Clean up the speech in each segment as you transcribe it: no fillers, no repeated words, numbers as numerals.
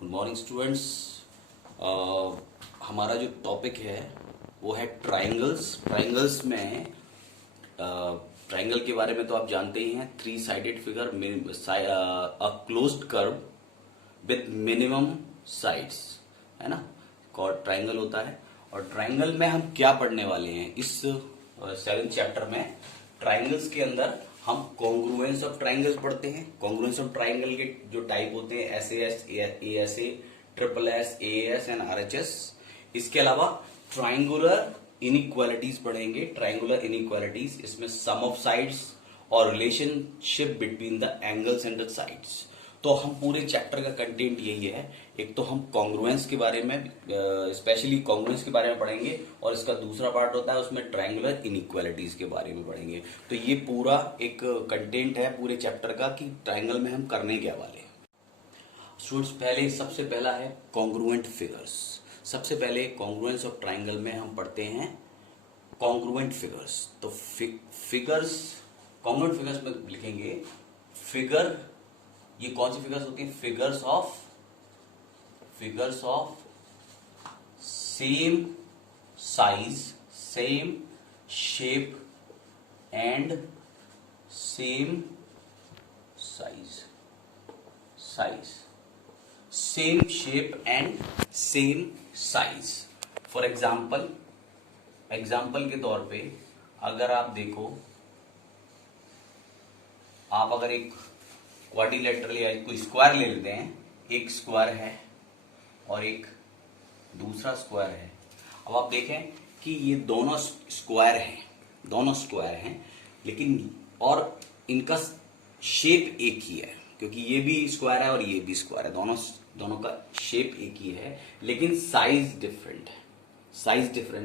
Good morning students. हमारा जो topic है वो है ट्राइंगल्स में ट्राइंगल के बारे में तो आप जानते ही हैं। Three sided figure, a closed curve with minimum sides, है ना। कॉर्ड ट्राइंगल होता है। और ट्राइंगल में हम क्या पढ़ने वाले हैं इस सेवेंथ चैप्टर में? ट्राइंगल्स के अंदर हम कॉन्ग्रुएंस ऑफ ट्राइंगल्स पढ़ते हैं। कॉन्ग्रुएंस ऑफ ट्राइंगल के जो टाइप होते हैं S A, triple S, A S and R H S. इसके अलावा ट्राइंगुलर इनइक्वालिटीज पढ़ेंगे। ट्राइंगुलर इनइक्वालिटीज इसमें सम ऑफ साइड्स और relationship between the angles and the sides. तो हम पूरे चैप्टर का कंटेंट यही है। एक तो हम कॉन्ग्रुएंस के बारे में, स्पेशली कॉन्ग्रुएंस के बारे में पढ़ेंगे, और इसका दूसरा पार्ट होता है उसमें ट्रायंगुलर इनइक्वालिटीज के बारे में पढ़ेंगे। तो ये पूरा एक कंटेंट है पूरे चैप्टर का कि ट्रायंगल में हम करने क्या वाले हैं। स्टूडेंट्स, पहले सबसे पहला है कॉन्ग्रुएंट फिगर्स। सबसे पहले कॉन्ग्रुएंस ऑफ ट्रायंगल में हम पढ़ते हैं कॉन्ग्रुएंट फिगर्स। तो फिगर्स, कॉन्ग्रुएंट फिगर्स में लिखेंगे फिगर। ये कौन सी फिगर्स होती हैं? Figures of same size, same shape and same size. Same shape and same size. For example के तौर पे अगर आप देखो, आप अगर एक क्वाड्रिलेटरल या कोई स्क्वायर ले लेते हैं, एक स्क्वायर है और एक दूसरा स्क्वायर है। अब आप देखें कि ये दोनों स्क्वायर हैं, लेकिन और इनका शेप एक ही है, क्योंकि ये भी स्क्वायर है और ये भी स्क्वायर है। दोनों का शेप एक ही है, लेकिन साइज डिफरेंट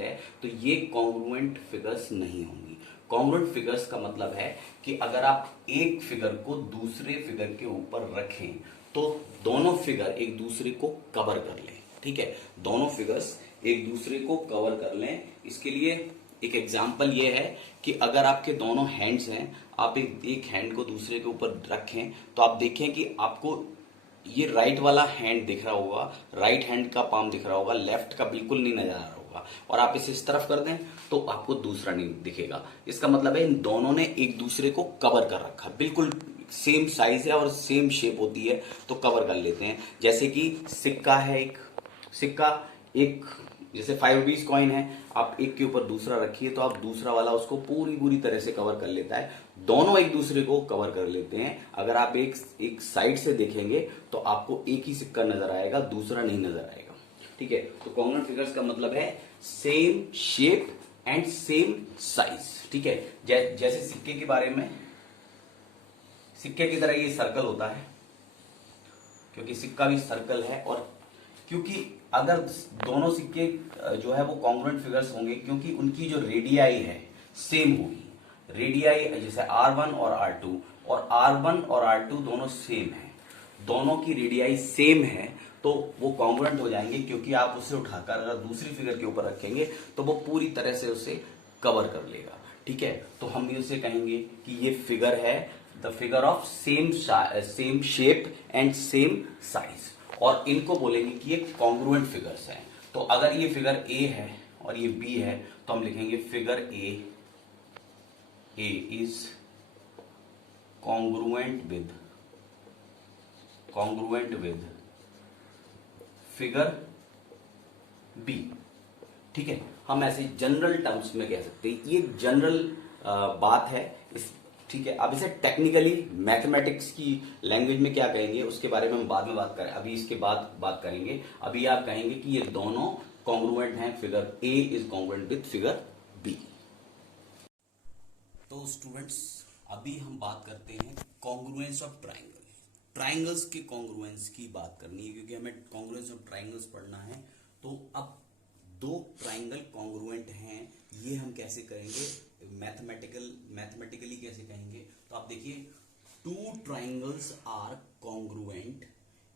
है। तो ये कॉन्ग्रुएंट फिगर्स नहीं होंगी। कॉन्ग्रुएंट फिगर्स का मतलब है कि अगर आप एक फिगर को दूसरे फिगर के ऊपर रखें तो दोनों फिगर एक दूसरे को कवर कर लें। ठीक है, दोनों फिगर्स एक दूसरे को कवर कर लें। इसके लिए एक एग्जांपल ये है कि अगर आपके दोनों हैंड्स हैं, आप एक हैंड को दूसरे के ऊपर रखें तो आप देखें कि आपको ये राइट वाला हैंड दिख रहा होगा, राइट हैंड का पाम दिख रहा होगा, लेफ्ट का बिल्कुल नहीं नजर आ रहा होगा। और आप इसे इस तरफ कर दें तो आपको दूसरा नहीं दिखेगा। इसका मतलब है इन दोनों ने एक दूसरे को कवर कर रखा। बिल्कुल सेम साइज है और सेम शेप होती है तो कवर कर लेते हैं। जैसे कि सिक्का है, एक जैसे 5 रुपीज कॉइन है, आप एक के ऊपर दूसरा रखिए तो आप दूसरा वाला उसको पूरी तरह से कवर कर लेता है। दोनों एक दूसरे को कवर कर लेते हैं। अगर आप एक साइड से देखेंगे तो आपको एक ही सिक्का नजर आएगा, दूसरा नहीं नजर आएगा। ठीक है, तो कॉन्ग्रुएंट फिगर्स का मतलब है same shape and same size. ठीक है, जैसे सिक्के के बारे में, सिक्के की तरह ये सर्कल होता है, क्योंकि सिक्का भी सर्कल है। और क्योंकि अगर दोनों सिक्के जो है वो कॉन्ग्रुएंट फिगर्स होंगे, क्योंकि उनकी जो रेडियाई है सेम होगी। रेडियाई जैसे R1 और R2, और R1 और R2 दोनों सेम है, दोनों की रेडियाई सेम है, तो वो कॉन्ग्रुएंट हो जाएंगे। क्योंकि आप उसे उठाकर अगर दूसरी फिगर के ऊपर रखेंगे तो वो पूरी तरह से उसे कवर कर लेगा। ठीक है, तो हम भी उसे कहेंगे कि ये फिगर है the figure of same shape and same size, और इनको बोलेंगे कि ये कॉन्ग्रुएंट फिगर्स हैं। तो अगर ये फिगर ए है और ये बी है तो हम लिखेंगे figure A is congruent with figure B. ठीक है, हम ऐसे जनरल टर्म्स में कह सकते हैं, ये जनरल बात है इस। ठीक है, अब इसे टेक्निकली मैथमेटिक्स की लैंग्वेज में क्या कहेंगे उसके बारे में हम बाद में बात करें, अभी इसके बाद बात करेंगे। अभी आप कहेंगे कि ये दोनों कॉन्ग्रुएंट हैं, figure A is congruent with figure B. तो स्टूडेंट्स, अभी हम बात करते हैं कॉन्ग्रुएंस ऑफ ट्राइंगल। ट्राइंगल्स के कॉन्ग्रुएंस की बात करनी है, क्योंकि हमें कॉन्ग्रुएंस ऑफ ट्राइंगल्स पढ़ना है। तो अब दो ट्राइंगल कॉन्ग्रुएंट हैं, ये हम कैसे करेंगे, मैथमेटिकली कैसे कहेंगे? तो आप देखिए, two triangles are congruent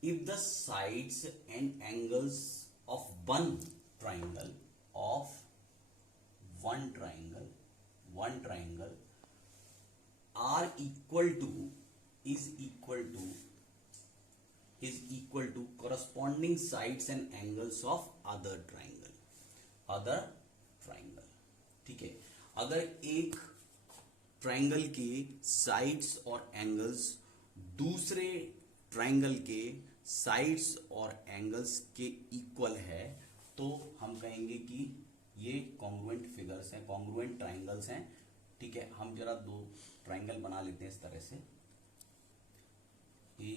if the sides and angles of one triangle are equal to is equal to corresponding sides and angles of other triangle। ठीक है, अगर एक ट्राइंगल के साइड्स और एंगल्स दूसरे ट्राइंगल के साइड्स और एंगल्स के इक्वल है तो हम कहेंगे कि ये कॉन्ग्रुएंट फिगर्स हैं, कॉन्ग्रुएंट ट्राइंगल्स हैं। ठीक है, हम जरा दो ट्राइंगल बना लेते हैं इस तरह से, A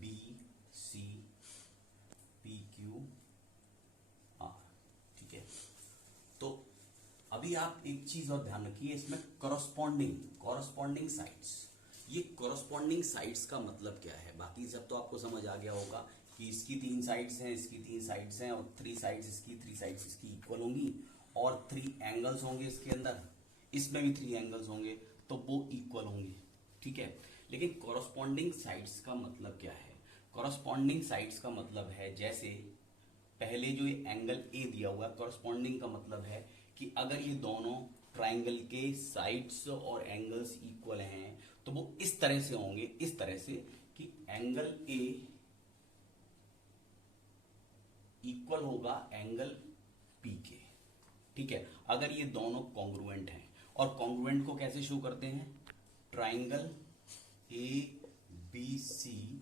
B C P Q R. ठीक है, तो अभी आप एक चीज और ध्यान रखिए, इसमें कॉरस्पॉन्डिंग साइड्स, ये कॉरस्पॉन्डिंग साइड्स का मतलब क्या है? बाकी सब तो आपको समझ आ गया होगा कि इसकी 3 साइड्स हैं, इसकी 3 साइड्स हैं, और 3 साइड्स इसकी 3 साइड्स इसकी इक्वल होंगी, और 3 एंगल्स होंगे इसके अंदर, इसमें भी 3 एंगल्स होंगे, तो वो इक्वल होंगे। ठीक है, लेकिन कॉरस्पॉन्डिंग साइड्स का मतलब क्या है? कॉरस्पॉन्डिंग साइड्स का मतलब है, जैसे पहले जो ये एंगल ए दिया हुआ है, कॉरस्पॉन्डिंग का मतलब है कि अगर ये दोनों ट्राइंगल के साइड्स और एंगल्स इक्वल हैं तो वो इस तरह से होंगे, इस तरह से कि एंगल ए इक्वल होगा एंगल पी के। ठीक है, अगर ये दोनों कॉन्ग्रुएंट हैं, और कॉन्ग्रुएंट को कैसे शो करते हैं? ट्राइंगल ए बी सी,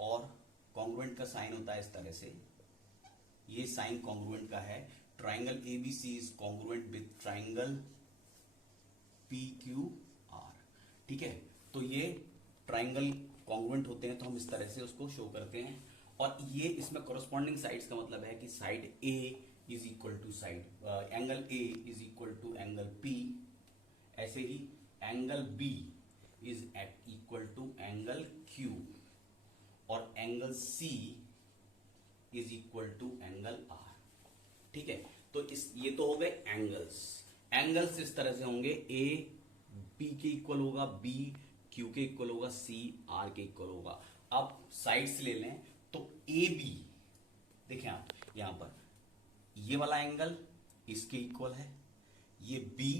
और कॉन्ग्रुएंट का साइन होता है इस तरह से, ये साइन कॉन्ग्रुएंट का है। Triangle ABC is congruent with triangle PQR। ठीक है, तो ये ट्राइंगल कॉन्ग्रुएंट होते हैं तो हम इस तरह से उसको शो करते हैं। और ये इसमें कॉरस्पॉन्डिंग साइड्स का मतलब है कि side A is equal to side angle A is equal to angle P, ऐसे ही angle B is equal to angle Q, और angle C is equal to angle R। ठीक है, तो ये तो हो गए एंगल्स इस तरह से होंगे, ए बी के इक्वल होगा, बी क्यू के इक्वल होगा, सी आर के इक्वल होगा। अब साइड्स ले लें तो ए बी, देखें आप यहां पर, ये वाला एंगल इसके इक्वल है, ये बी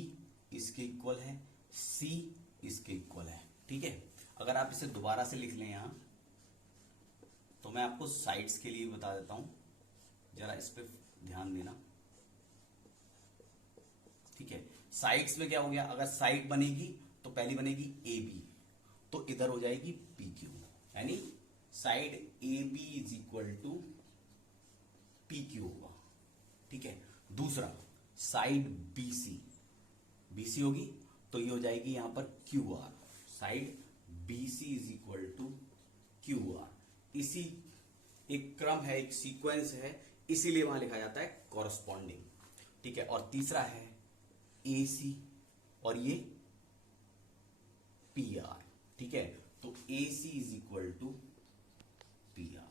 इसके इक्वल है, सी इसके इक्वल है। ठीक है, अगर आप इसे दोबारा से लिख लें यहां, तो मैं आपको साइड्स के लिए बता देता हूं, जरा इस पे ध्यान देना। ठीक है, साइड्स में क्या हो गया? अगर साइड बनेगी तो पहली बनेगी ए बी, तो इधर हो जाएगी पी क्यू, यानी side A B is equal to P Q होगा। ठीक है, दूसरा साइड बी सी होगी तो ये हो जाएगी यहां पर Q R, side B C is equal to Q R. इसी एक क्रम है, एक सीक्वेंस है, इसीलिए वहां लिखा जाता है कॉरस्पॉन्डिंग। ठीक है, और तीसरा है ए सी, और ये पी आर। ठीक है, तो A C is equal to P R.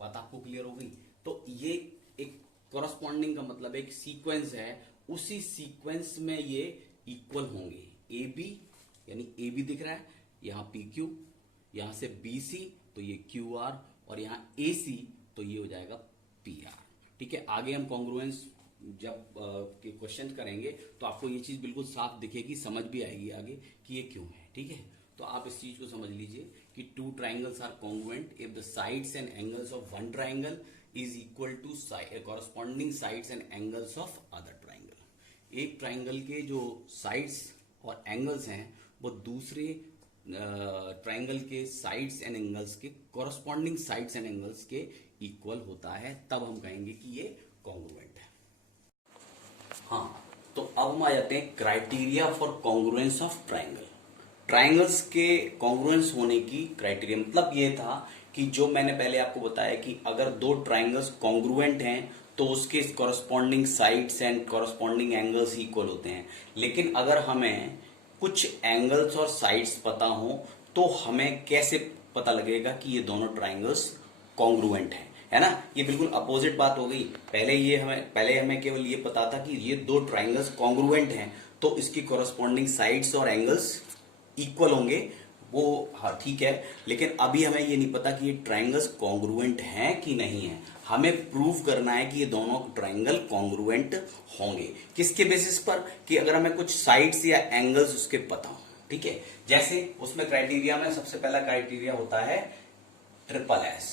बात आपको क्लियर हो गई? तो ये एक कॉरस्पॉन्डिंग का मतलब एक सीक्वेंस है, उसी सीक्वेंस में ये इक्वल होंगे। ए बी यानी ए बी दिख रहा है, यहां पी क्यू, यहां से बी सी तो ये क्यू आर, और यहां ए सी तो ये हो जाएगा पी आर। ठीक है, आगे हम कॉन्ग्रुएंस जब के क्वेश्चन करेंगे तो आपको ये चीज बिल्कुल साफ दिखेगी, समझ भी आएगी आगे कि ये क्यों है। ठीक है, तो आप इस चीज को समझ लीजिए कि 2 triangles are congruent if the sides and angles of one triangle is equal to corresponding sides and angles of other triangle. एक ट्राइंगल के जो साइड्स और एंगल्स हैं वो दूसरे ट्राइंगल के साइड्स एंड एंगल्स के कॉरस्पॉन्डिंग साइड्स एंड एंगल्स के इक्वल होता है, तब हम कहेंगे कि ये कॉन्ग्रुएंट है। हाँ, तो अब हम आ जाते हैं criteria for congruence of triangle. Triangles के कॉन्ग्रुएंस होने की क्राइटेरिया मतलब ये था कि जो मैंने पहले आपको बताया कि अगर 2 ट्राइंगल्स कॉन्ग्रुएंट हैं तो उसके corresponding sides and corresponding angles equal होते हैं। लेकिन अगर हमें कुछ एंगल्स और साइड्स पता हो तो हमें कैसे पता लगेगा कि ये दोनों ट्राइंगल्स कॉन्ग्रुएंट हैं, है ना? ये बिल्कुल अपोजिट बात हो गई। पहले हमें केवल ये पता था कि ये 2 ट्राइंगल्स कॉन्ग्रुएंट हैं तो इसकी कॉरस्पॉन्डिंग साइड्स और एंगल्स इक्वल होंगे, वो हाँ ठीक है। लेकिन अभी हमें ये नहीं पता कि ये ट्राइंगल्स कॉन्ग्रुएंट हैं कि नहीं है। हमें प्रूव करना है कि ये दोनों ट्राइंगल कॉन्ग्रुएंट होंगे। किसके बेसिस पर? कि अगर हमें कुछ साइड्स या एंगल्स उसके पता हो। ठीक है, जैसे उसमें क्राइटेरिया में सबसे पहला क्राइटेरिया होता है ट्रिपल एस,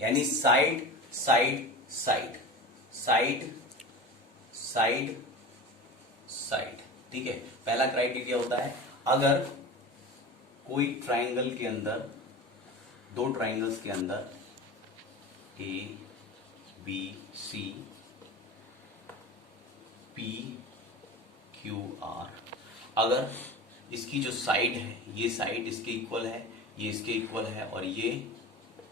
यानी side side side side side side. ठीक है, पहला क्राइटेरिया होता है अगर कोई ट्राइंगल के अंदर, दो ट्राइंगल्स के अंदर A B C P Q R, अगर इसकी जो साइड है, ये साइड इसके इक्वल है, ये इसके इक्वल है और ये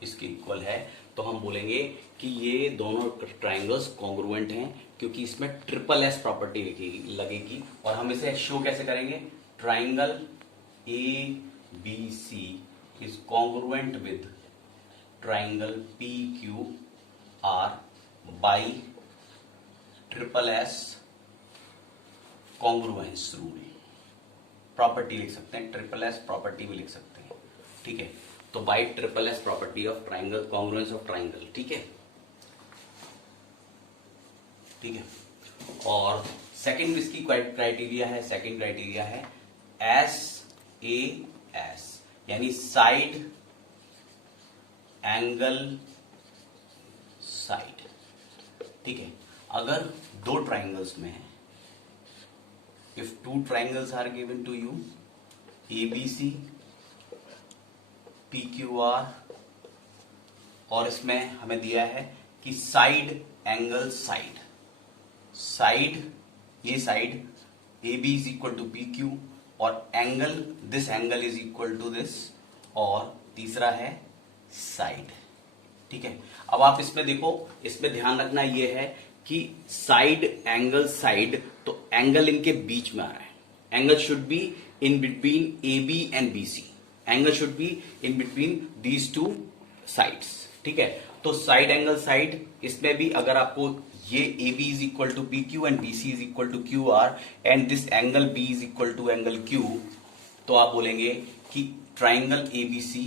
इसके इक्वल है, तो हम बोलेंगे कि ये दोनों ट्राइंगल्स कॉन्ग्रुएंट हैं, क्योंकि इसमें ट्रिपल एस प्रॉपर्टी लगेगी। और हम इसे शो कैसे करेंगे? Triangle A B C is congruent with triangle P Q R by triple S congruence rule. Property लिख सकते हैं, ट्रिपल एस प्रॉपर्टी भी लिख सकते हैं। ठीक है, तो by triple S property of triangle, congruence of triangle. ठीक है, ठीक है। और सेकंड इसकी क्राइटेरिया है, सेकंड क्राइटेरिया है एस ए एस, यानी साइड एंगल साइड। ठीक है, अगर दो ट्राइंगल्स में है, if two triangles are given to you, ABC, PQR, और इसमें हमें दिया है कि साइड एंगल साइड, साइड ये side AB is equal to PQ और angle this angle is equal to this, और तीसरा है साइड। ठीक है, अब आप इसमें देखो, इसमें ध्यान रखना ये है कि साइड एंगल साइड, तो एंगल इनके बीच में आ रहा है। Angle should be in between A B and B C, angle should be in between these two sides. ठीक है, तो साइड एंगल साइड, इसमें भी अगर आपको ये A B is equal to P Q and B C is equal to Q R and this angle B is equal to angle Q, तो आप बोलेंगे कि triangle ABC,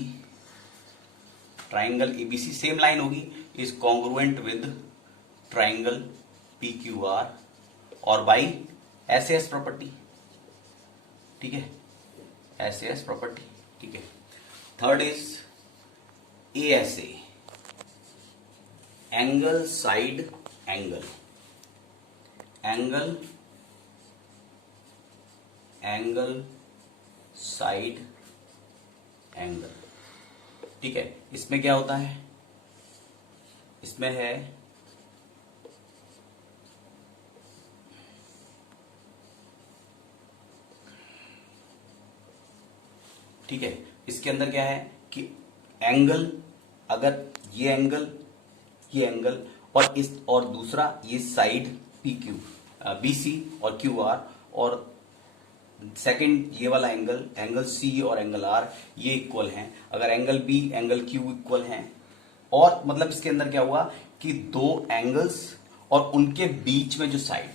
triangle ABC same line होगी, is congruent with triangle P Q R और by S S property. ठीक है, S S property. ठीक है, third is A S A, angle side angle, angle angle side angle. ठीक है, इसमें क्या होता है? इसमें है ठीक है, इसके अंदर क्या है कि एंगल, अगर ये एंगल और इस, और दूसरा ये side P Q B C और क्यू आर, और सेकंड ये वाला एंगल, एंगल सी और एंगल आर, ये इक्वल हैं। अगर angle B angle Q equal हैं, और मतलब इसके अंदर क्या हुआ कि दो एंगल्स और उनके बीच में जो साइड,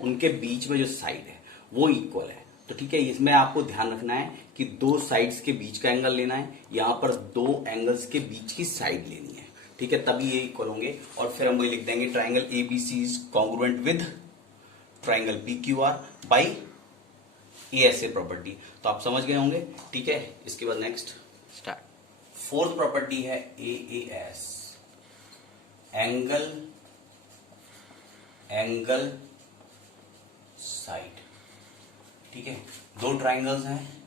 उनके बीच में जो साइड है वो इक्वल है। तो ठीक है, इसमें आपको ध्यान रखना है कि दो साइड्स के बीच का एंगल लेना है, यहां पर दो एंगल्स के बीच की साइड लेनी है। ठीक है, तभी ये इक्वल होंगे, और फिर हम वही लिख देंगे triangle ABC is congruent with triangle PQR by ASA property. तो आप समझ गए होंगे। ठीक है, इसके बाद नेक्स्ट स्टार्ट। फोर्थ प्रॉपर्टी है एएस, एंगल एंगल साइड। ठीक है, दो ट्राइंगल्स हैं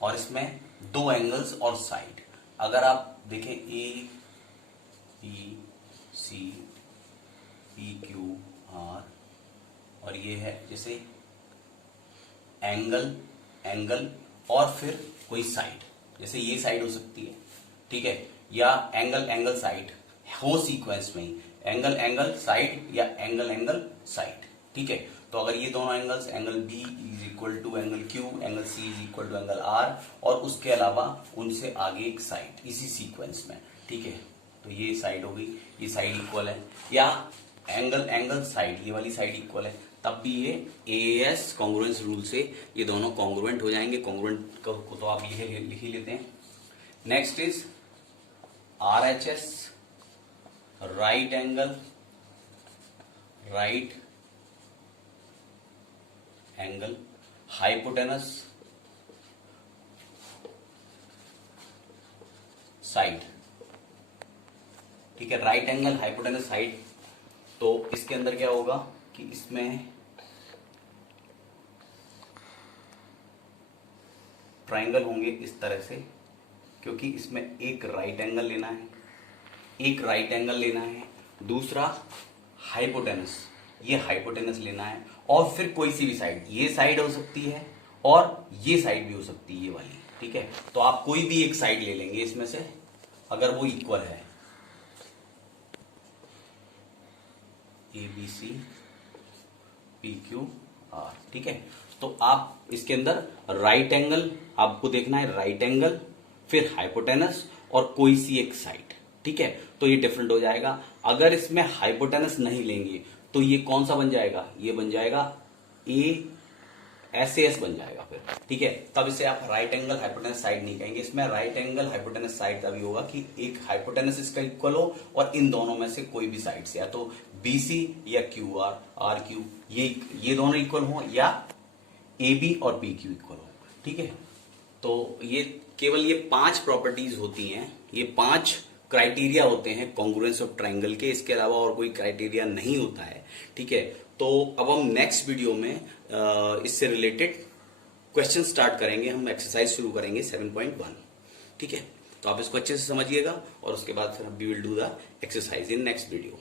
और इसमें दो एंगल्स और साइड। अगर आप देखें A B C P Q R, और ये है जैसे एंगल एंगल और फिर कोई साइड, जैसे ये साइड हो सकती है। ठीक है, या एंगल एंगल साइड हो सीक्वेंस में ही, एंगल एंगल साइड या एंगल एंगल साइड। ठीक है, तो अगर ये दोनों angles, angle B is equal to angle Q, angle C is equal to angle R, और उसके अलावा उनसे आगे एक साइड इसी सीक्वेंस में। ठीक है, तो ये साइड हो गई, ये साइड इक्वल है, या एंगल एंगल साइड, ये वाली साइड इक्वल है, तब भी ये एएस कॉन्ग्रुएंस रूल से ये दोनों कॉन्ग्रुएंट हो जाएंगे। कॉन्ग्रुएंट को तो आप ये लिख ही लेते हैं। Next is RHS, right angle hypotenuse side, ठीक है, राइट एंगल हाइपोटेनस साइड। तो इसके अंदर क्या होगा कि इसमें ट्रायंगल होंगे इस तरह से, क्योंकि इसमें एक राइट एंगल लेना है, एक राइट एंगल लेना है, दूसरा हाइपोटेनस, ये हाइपोटेनस लेना है, और फिर कोई सी भी साइड, ये साइड हो सकती है और ये साइड भी हो सकती है, ये वाली, ठीक है। तो आप कोई भी एक साइड ले लेंगे इसमें से, अगर वो इक्वल है, A B C P Q R, ठीक है। तो आप इसके अंदर राइट एंगल आपको देखना है, राइट एंगल, फिर हाइपोटेनस और कोई सी एक साइड, ठीक है। तो ये डिफरेंट हो जाएगा। अगर इसमें हाइपोटेनस नहीं लेंगे तो ये कौन सा बन जाएगा, ये बन जाएगा ए SAS बन जाएगा फिर, ठीक है। तब इसे आप राइट एंगल हाइपोटेनस साइड नहीं कहेंगे, इसमें राइट एंगल हाइपोटेनस साइड तभी होगा कि एक हाइपोटेनस इसका इक्वल हो और इन दोनों में से कोई भी साइड से, या तो BC या QR RQ, ये दोनों इक्वल हो, या AB और PQ इक्वल हो, ठीक है। तो ये केवल ये 5 प्रॉपर्टीज होती हैं, ये 5 क्राइटेरिया होते हैं कॉन्ग्रुएंस ऑफ ट्रायंगल के, इसके अलावा और कोई क्राइटेरिया नहीं होता है, ठीक है। तो अब हम नेक्स्ट वीडियो में इससे रिलेटेड क्वेश्चन स्टार्ट करेंगे, हम एक्सरसाइज शुरू करेंगे 7.1, ठीक है। तो आप इसको अच्छे से समझिएगा और उसके बाद फिर we will do the exercise in next video.